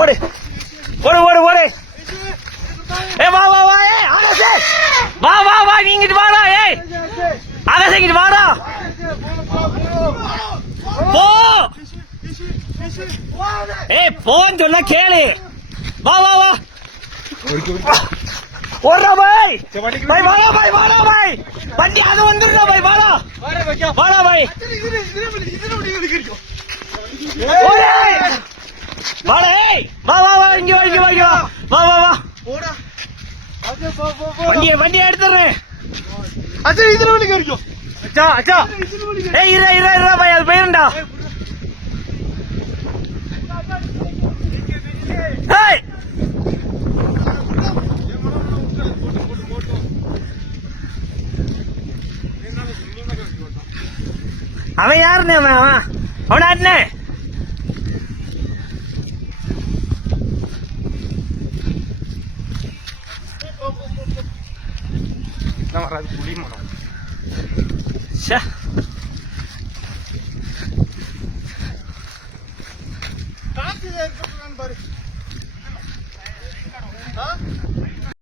ஓடு ஓடு ஓடு ஓடு ஏ வா வா வா ஏ ஆகாஷ் வா வா வா நீ இங்கிட்டு வாடா ஏய் ஆகாஷ் இங்கிட்டு வாடா போ ஏய் போன்னு சொன்னா கேளு வா வா வா ஓடுறா பாய் பாய் வாடா பாய் வாடா பாய் வண்டி அது வந்துடுறா பாய் வாடா வாடா பாய் ஓடு வாடா ஏய்! வா வா வா இங்க வா இங்க வா இங்க வா. வா வா வா. வண்டியை வண்டியை எடுத்துறேன் அச்சா அச்சா. ஏய் இரா இரா இரா பாய் அது போயிருண்டா. ஏய் அவன் யாருன்னு அவன் அவன்? அவன் ஆட்டினே ச்சே